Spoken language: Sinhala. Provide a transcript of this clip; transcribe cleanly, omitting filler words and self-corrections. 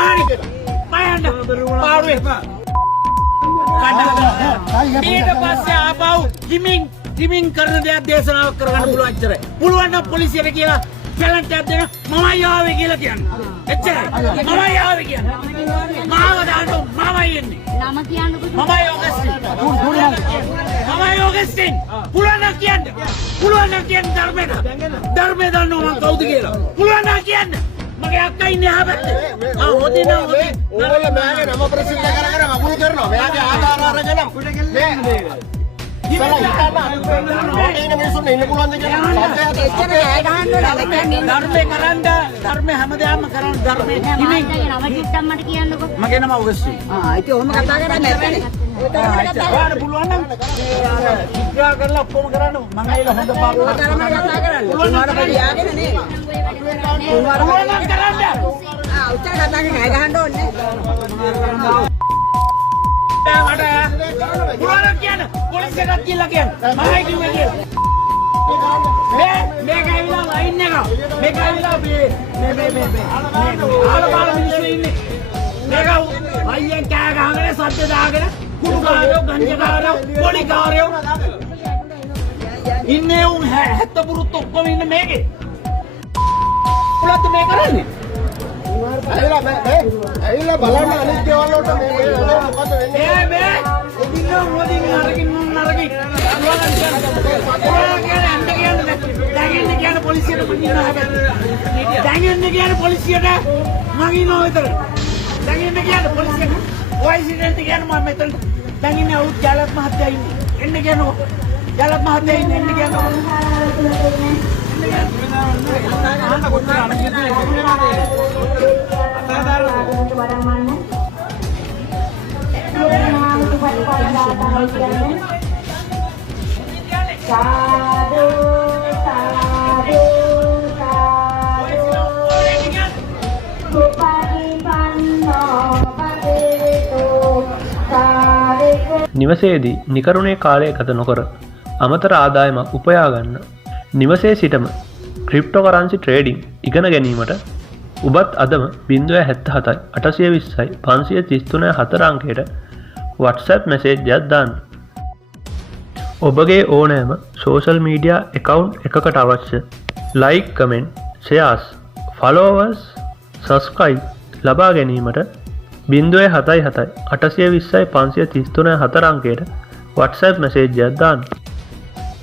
පාරි මයන්න පාරුවේ ඊට පස්සේ ආපහු හිමින් කරන දේක් දේශනාවක් කරගන්න පුළුවන් ඉතරයි. පුළුවන් නම් පොලිසියට කියලා චැලන්ජ් එකක් දෙන්න මමයි ආවේ කියලා කියන්න. එච්චරයි. මමයි ආවේ කියන්න. මාව දාන්න මමයි එන්නේ. නම කියන්නකො. මමයි ඔගස්ටින්. මමයි ඔගස්ටින්. පුළුවන් නම් කියන්න. පුළුවන් නම් කියන්න ධර්මයේ දන්නව මම කවුද කියලා. පුළුවන් නම් කියන්න. මගේ අක්කා ඉන්නේ ආපැත්තේ. හොදින ඕගොල්ලෝ මෑගේ නම ප්‍රසිද්ධ කරගෙන මගුල් කරනවා. මෙයාගේ ආධාර අරගෙන මේ ධර්මය හැමදාම කරන්න ධර්මයේ මගේ නම ඔගස්ටින්. ඉතින් ඔහොම කතා කරන්නේ නැත්නේ. ඔයාලට පුළුවන් නම් විග්‍රහ කරලා ඔක්කොම කරන්න මම ඇවිල්ලා හොඳ පාඩුවක් කතා කරන්න. උනාට පරියාගෙන නේ. පුළුවන් නම් කරන්න. උත්තර කතා කරගෙන ගහන්න ඕනේ. මට පුළුවන් කියන්න පොලිසියට කියලා කියන්න මමයි කිව්වේ කියලා මේක ඇවිල්ලා ලයින් එක මේක ඇවිල්ලා මේ ආලපාල මිනිස්සු ඉන්නේ මේක අයියෙන් කෑ ගහගෙන සද්ද දාගෙන කුඩු කාරයෝ ගංජා කාරයෝ පොලි කාරයෝ ඉන්නේ උන් 70 පුරුත් ඔක්කොම ඉන්නේ මේකේ පුලත් මේ කරන්නේ ඇවිල්ලා බලන්න අනිත් දේවල් වලට මේ මොකද වෙන්නේ මේ ඉදින්න මොදින් නරකින් දැන් පොලිසියට මගින්න හැබැයි දැන් පොලිසියට මගින්න විතර දැන් පොලිසියට වයිසිඩන්ට් කියන මම මෙතන දැන් ඉන්නේ අවුත් ජලත් මහත්තයා ඉන්නේ එන්න කියනවා ජලත් මහත්තයා ඉන්නේ එන්න කියනවා නිවසේදී නිකරුණේ කාලය ගත නොකර අමතර ආදායමක් උපයා ගන්න නිවසේ සිටම ක්‍රිප්ටෝකරන්සි ට්‍රේඩිං ඉගෙන ගැනීමට ඔබත් අදම 077 820 533 4 අංකයට WhatsApp මැසේජ් එකක් දාන්න. ඔබගේ ඕනෑම සෝෂල් මීඩියා account එකකට අවශ්‍ය like, comment, shares, followers, subscribe ලබා ගැනීමට 077 820 533 4 අංකයට WhatsApp මැසේජ් එකක් දාන්න.